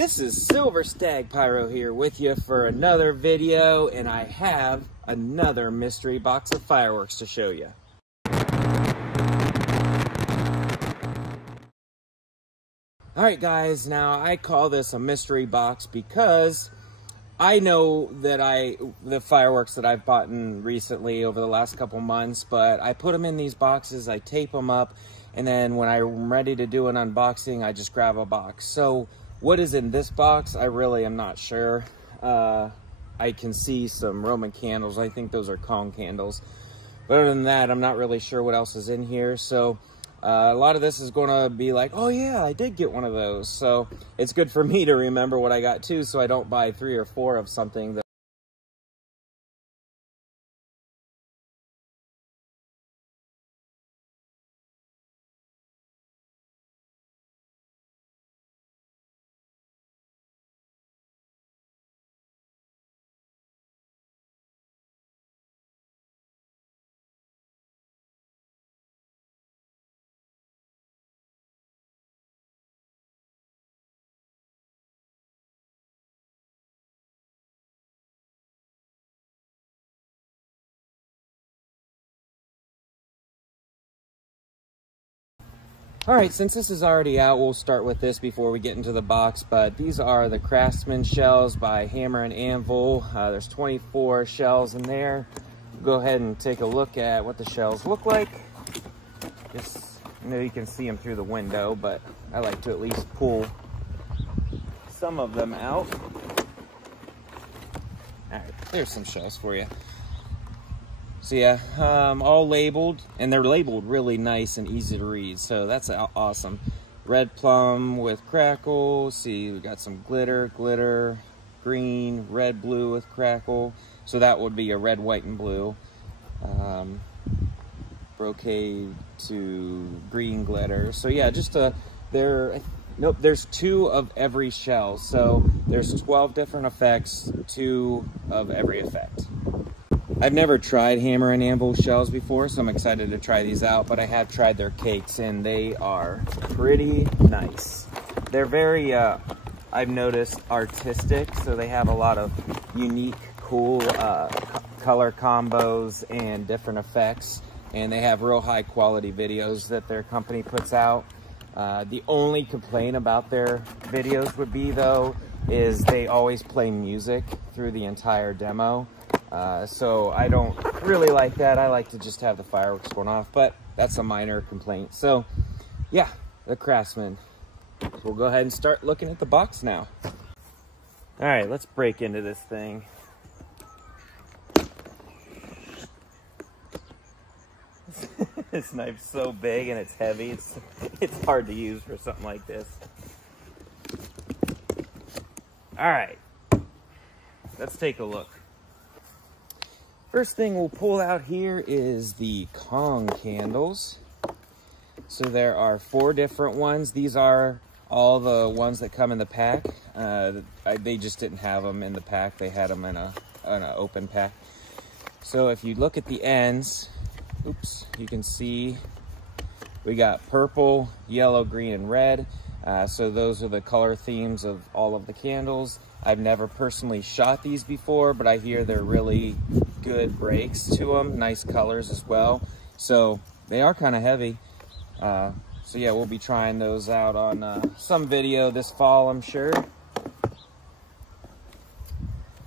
This is Silver Stag Pyro here with you for another video, and I have another mystery box of fireworks to show you. Alright guys, now I call this a mystery box because I know that the fireworks that I've bought in recently over the last couple months, but I put them in these boxes, I tape them up, and then when I'm ready to do an unboxing, I just grab a box. So what is in this box, I really am not sure. I can see some Roman candles. I think those are Kong candles. But other than that, I'm not really sure what else is in here. So a lot of this is going to be like, oh yeah, I did get one of those. So it's good for me to remember what I got too, so I don't buy 3 or 4 of something that Alright, since this is already out, we'll start with this before we get into the box, but these are the Craftsman shells by Hammer and Anvil. There's 24 shells in there. Go ahead and take a look at what the shells look like. I know you can see them through the window, but I like to at least pull some of them out. Alright, there's some shells for you. So yeah, all labeled, and they're labeled really nice and easy to read, so that's awesome. Red plum with crackle. See, we got some glitter, green, red, blue with crackle. So that would be a red, white, and blue. Brocade to green glitter. So yeah, just there's 2 of every shell. So there's 12 different effects, 2 of every effect. I've never tried Hammer and Anvil shells before, so I'm excited to try these out, but I have tried their cakes, and they are pretty nice. They're very, I've noticed, artistic, so they have a lot of unique, cool color combos and different effects, and they have real high quality videos that their company puts out. The only complaint about their videos would be, though, is they always play music through the entire demo. So I don't really like that. I like to just have the fireworks going off, but that's a minor complaint. So yeah, the Craftsman. We'll go ahead and start looking at the box now. All right, let's break into this thing. This knife's so big and it's heavy. It's hard to use for something like this. All right, let's take a look. First thing we'll pull out here is the Kong candles. So there are 4 different ones. These are all the ones that come in the pack. They just didn't have them in the pack. They had them in an open pack. So if you look at the ends, oops, you can see we got purple, yellow, green, and red. So those are the color themes of all of the candles. I've never personally shot these before, but I hear they're really good breaks to them, nice colors as well. So they are kind of heavy. So yeah, we'll be trying those out on some video this fall, I'm sure.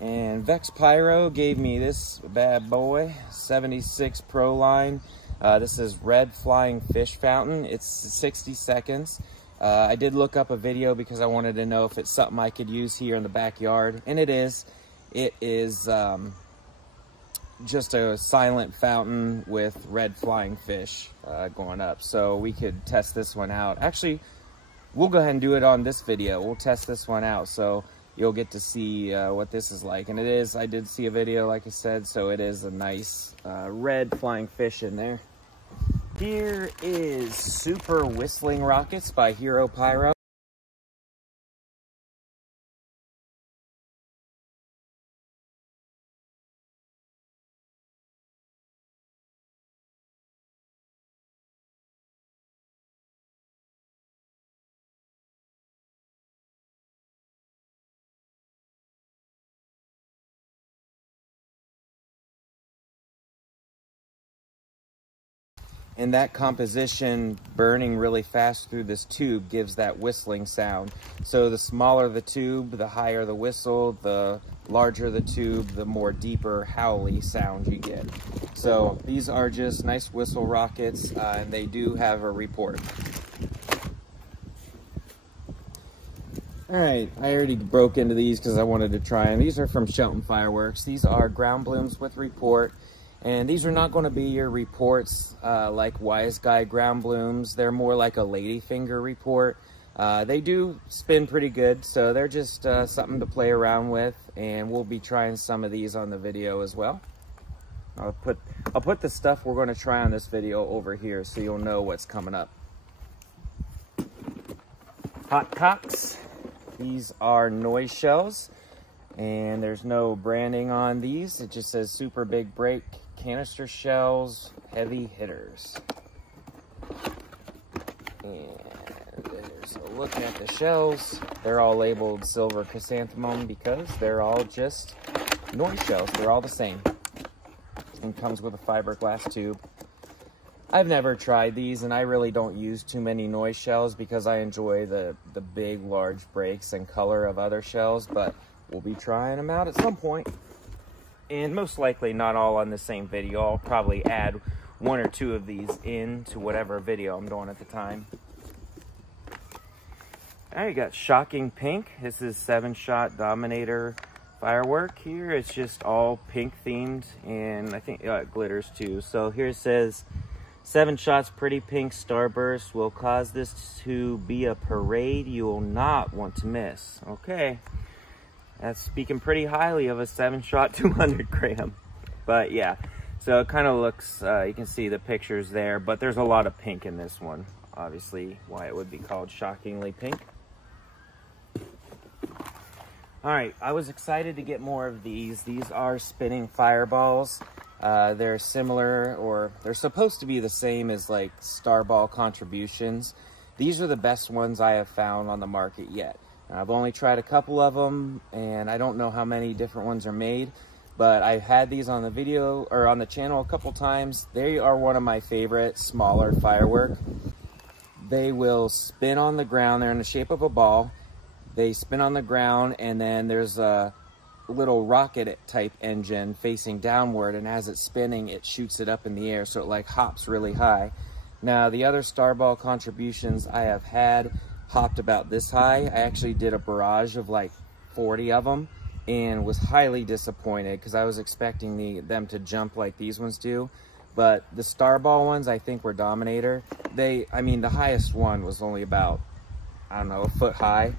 And Vex Pyro gave me this bad boy, 76 Pro line. This is Red Flying Fish Fountain. It's 60 seconds. I did look up a video because I wanted to know if it's something I could use here in the backyard, and it is. It is just a silent fountain with red flying fish going up. So we could test this one out. Actually, we'll go ahead and do it on this video. We'll test this one out, so you'll get to see what this is like. And it is, I did see a video, like I said, so it is a nice red flying fish in there. Here is Super Whistling Rockets by Hero Pyro. And that composition burning really fast through this tube gives that whistling sound. So the smaller the tube, the higher the whistle, the larger the tube, the more deeper howly sound you get. So these are just nice whistle rockets, and they do have a report. All right, I already broke into these because I wanted to try them. These are from Shelton Fireworks. These are ground blooms with report. And these are not going to be your reports like Wise Guy ground blooms. They're more like a ladyfinger report. They do spin pretty good, so they're just something to play around with. And we'll be trying some of these on the video as well. I'll put the stuff we're going to try on this video over here so you'll know what's coming up. Hot cocks. These are noise shells, and there's no branding on these. It just says super big break. Canister shells, heavy hitters. And there's a look at the shells. They're all labeled silver chrysanthemum because they're all just noise shells. They're all the same. And comes with a fiberglass tube. I've never tried these, and I really don't use too many noise shells because I enjoy the big, large breaks and color of other shells, but we'll be trying them out at some point. And most likely not all on the same video. I'll probably add one or two of these into whatever video I'm doing at the time. All right, got Shocking Pink. This is 7-shot Dominator Firework here. It's just all pink themed, and I think it glitters too. So here it says, 7 shots pretty pink starburst will cause this to be a parade you will not want to miss. Okay. That's speaking pretty highly of a 7-shot 200 gram. But yeah, so it kind of looks, you can see the pictures there, but there's a lot of pink in this one. Obviously, why it would be called Shockingly Pink. All right, I was excited to get more of these. These are spinning fireballs. They're similar, or they're supposed to be the same as like Starball Contributions. These are the best ones I have found on the market yet. I've only tried a couple of them, and I don't know how many different ones are made, but I've had these on the video or on the channel a couple times. They are one of my favorite smaller firework. They will spin on the ground. They're in the shape of a ball. They spin on the ground, and then there's a little rocket type engine facing downward, and as it's spinning, it shoots it up in the air, so it like hops really high. Now, the other Starball Contributions I have had hopped about this high. I actually did a barrage of like 40 of them and was highly disappointed because I was expecting them to jump like these ones do. But the Starball ones I think were Dominator. I mean, the highest one was only about, I don't know, a foot high.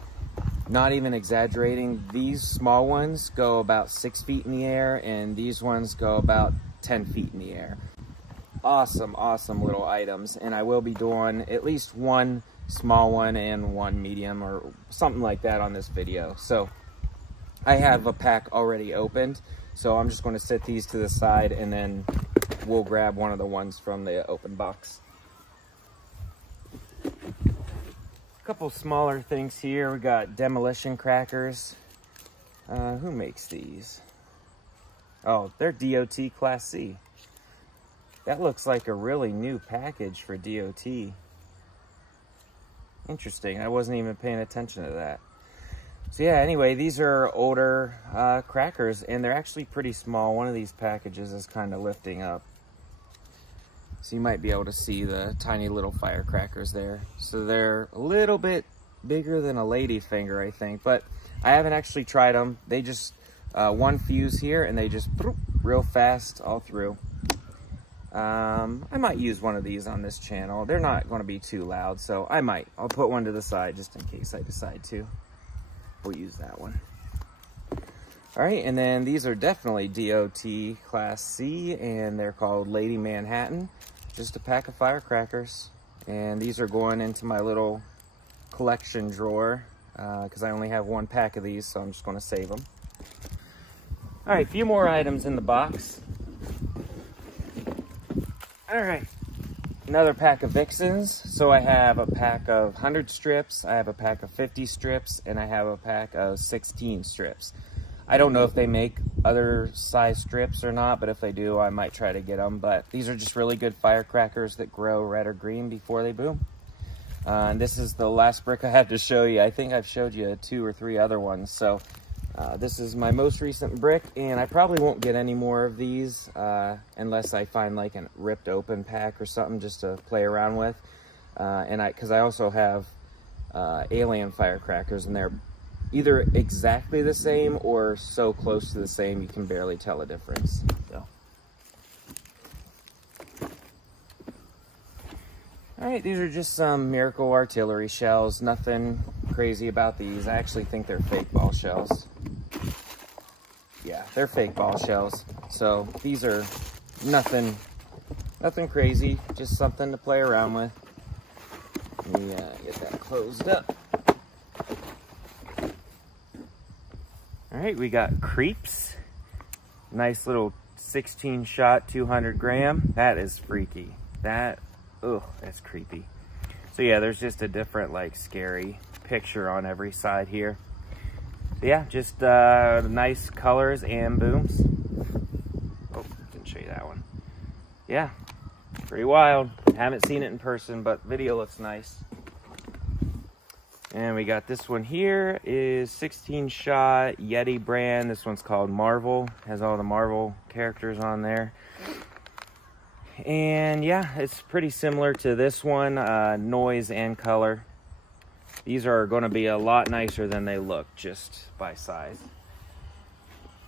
Not even exaggerating. These small ones go about 6 feet in the air, and these ones go about 10 feet in the air. Awesome, awesome little items. And I will be doing at least one small one and one medium or something like that on this video. So I have a pack already opened, so I'm just going to set these to the side, and then we'll grab one of the ones from the open box. A couple smaller things here. We got demolition crackers. Who makes these? Oh, they're DOT Class C. That looks like a really new package for DOT. Interesting. I wasn't even paying attention to that. So yeah, anyway, these are older crackers, and they're actually pretty small. One of these packages is kind of lifting up. So you might be able to see the tiny little firecrackers there. So they're a little bit bigger than a ladyfinger, I think. But I haven't actually tried them. They just, one fuse here, and they just real fast all through. I might use one of these on this channel. They're not going to be too loud, so I might. I'll put one to the side just in case I decide to. We'll use that one. All right, and then these are definitely DOT Class C, and they're called Lady Manhattan. Just a pack of firecrackers. And these are going into my little collection drawer because I only have one pack of these, so I'm just going to save them. All right, a few more items in the box. All right, another pack of Vixens. So I have a pack of 100 strips, I have a pack of 50 strips, and I have a pack of 16 strips. I don't know if they make other size strips or not, but if they do, I might try to get them. But these are just really good firecrackers that grow red or green before they boom. And this is the last brick I have to show you. I think I've showed you 2 or 3 other ones. So this is my most recent brick, and I probably won't get any more of these unless I find like a ripped open pack or something just to play around with. Because I also have alien firecrackers, and they're either exactly the same or so close to the same you can barely tell a difference. So. All right, these are just some Miracle artillery shells. Nothing crazy about these. I actually think they're fake ball shells. Yeah, they're fake ball shells. So these are nothing crazy, just something to play around with. Let me get that closed up. All right, we got creeps. Nice little 16 shot, 200 gram. That is freaky. That's creepy. So yeah, there's just a different like scary picture on every side here. So yeah, just nice colors and booms. Oh, didn't show you that one. Yeah, pretty wild. Haven't seen it in person, but video looks nice. And we got this one here, is 16 shot Yeti brand. This one's called Marvel. Has all the Marvel characters on there. And yeah, it's pretty similar to this one, noise and color. These are going to be a lot nicer than they look just by size.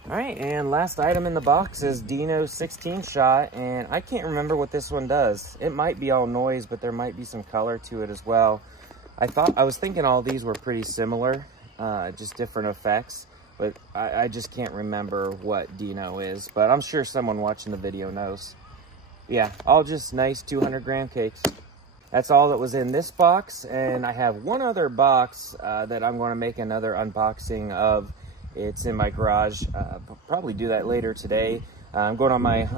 All right, and last item in the box is Dino 16 shot, and I can't remember what this one does. It might be all noise, but there might be some color to it as well. I was thinking all these were pretty similar, just different effects, but I just can't remember what Dino is, but I'm sure someone watching the video knows. Yeah, all just nice 200 gram cakes. That's all that was in this box, and I have one other box that I'm going to make another unboxing of. It's in my garage. Probably do that later today. I'm going on my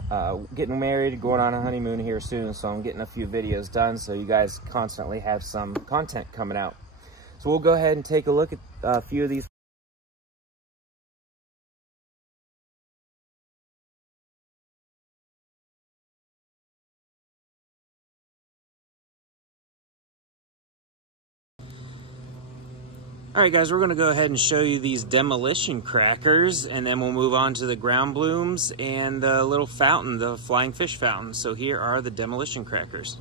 getting married, going on a honeymoon here soon, so I'm getting a few videos done so you guys constantly have some content coming out. So we'll go ahead and take a look at a few of these. All right, guys, we're going to go ahead and show you these demolition crackers, and then we'll move on to the ground blooms and the little fountain, the flying fish fountain. So here are the demolition crackers.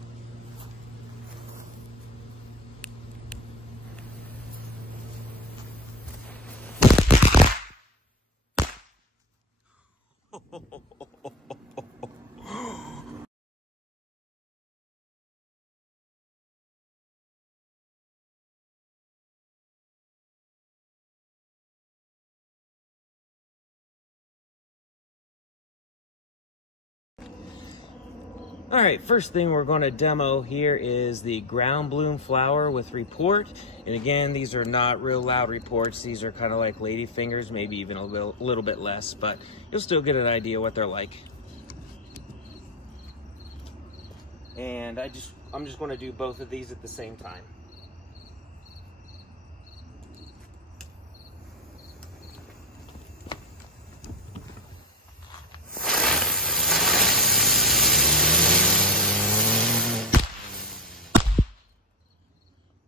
All right, first thing we're going to demo here is the ground bloom flower with report. And again, these are not real loud reports. These are kind of like lady fingers, maybe even a little bit less, but you'll still get an idea what they're like. And I'm just going to do both of these at the same time.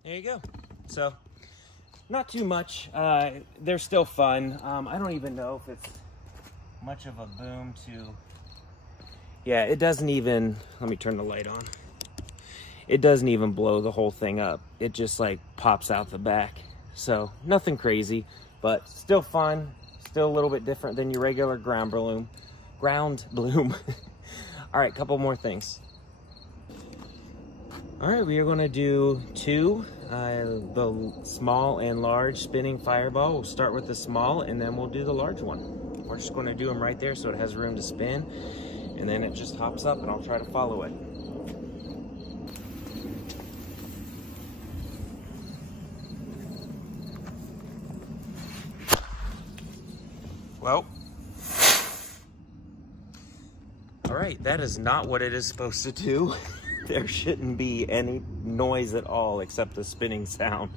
There you go. So, not too much. They're still fun. I don't even know if it's much of a boom to... Yeah, it doesn't even... Let me turn the light on. It doesn't even blow the whole thing up. It just like pops out the back. So, nothing crazy, but still fun. Still a little bit different than your regular ground bloom. All right, couple more things. All right, we are going to do two, the small and large spinning fireball. We'll start with the small, and then we'll do the large one. We're just going to do them right there so it has room to spin, and then it just hops up, and I'll try to follow it. Well, all right, that is not what it is supposed to do. There shouldn't be any noise at all except the spinning sound.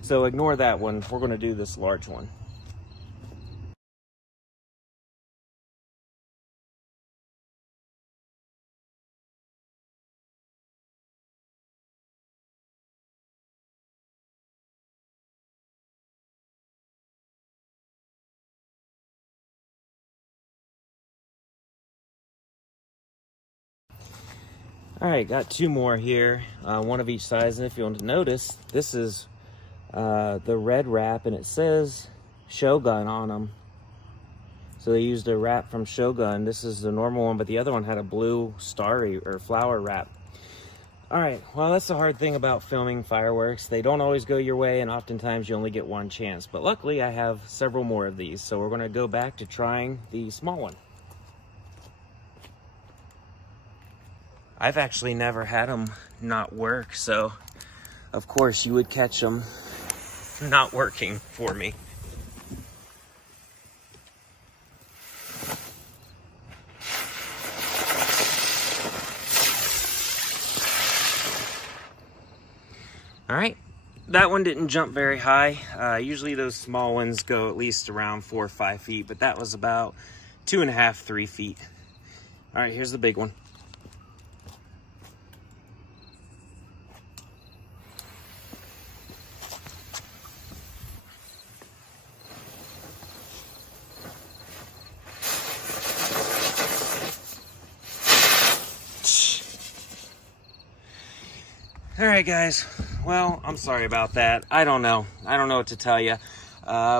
So ignore that one. We're going to do this large one. All right, got two more here, one of each size. And if you want to notice, this is the red wrap, and it says Shogun on them. So they used a wrap from Shogun. This is the normal one, but the other one had a blue starry or flower wrap. All right, well, that's the hard thing about filming fireworks. They don't always go your way, and oftentimes you only get one chance. But luckily, I have several more of these, so we're gonna go back to trying the small one. I've actually never had them not work, so of course you would catch them not working for me. All right, that one didn't jump very high. Usually those small ones go at least around 4 or 5 feet, but that was about 2.5, 3 feet. All right, here's the big one. All right, guys. Well, I'm sorry about that. I don't know what to tell you.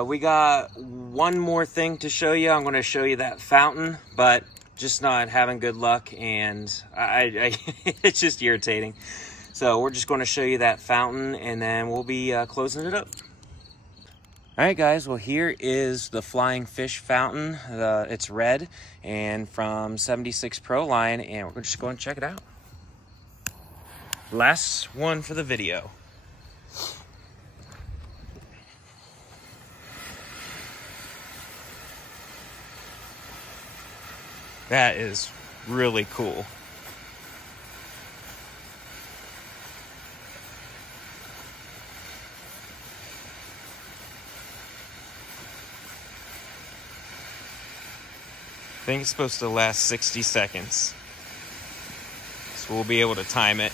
We got one more thing to show you. I'm going to show you that fountain, but just not having good luck, and it's just irritating. So we're just going to show you that fountain, and then we'll be closing it up. All right, guys. Well, here is the flying fish fountain. It's red and from 76 Pro line, and we're just going to check it out. Last one for the video. That is really cool. I think it's supposed to last 60 seconds. So we'll be able to time it.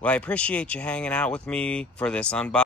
Well, I appreciate you hanging out with me for this unboxing.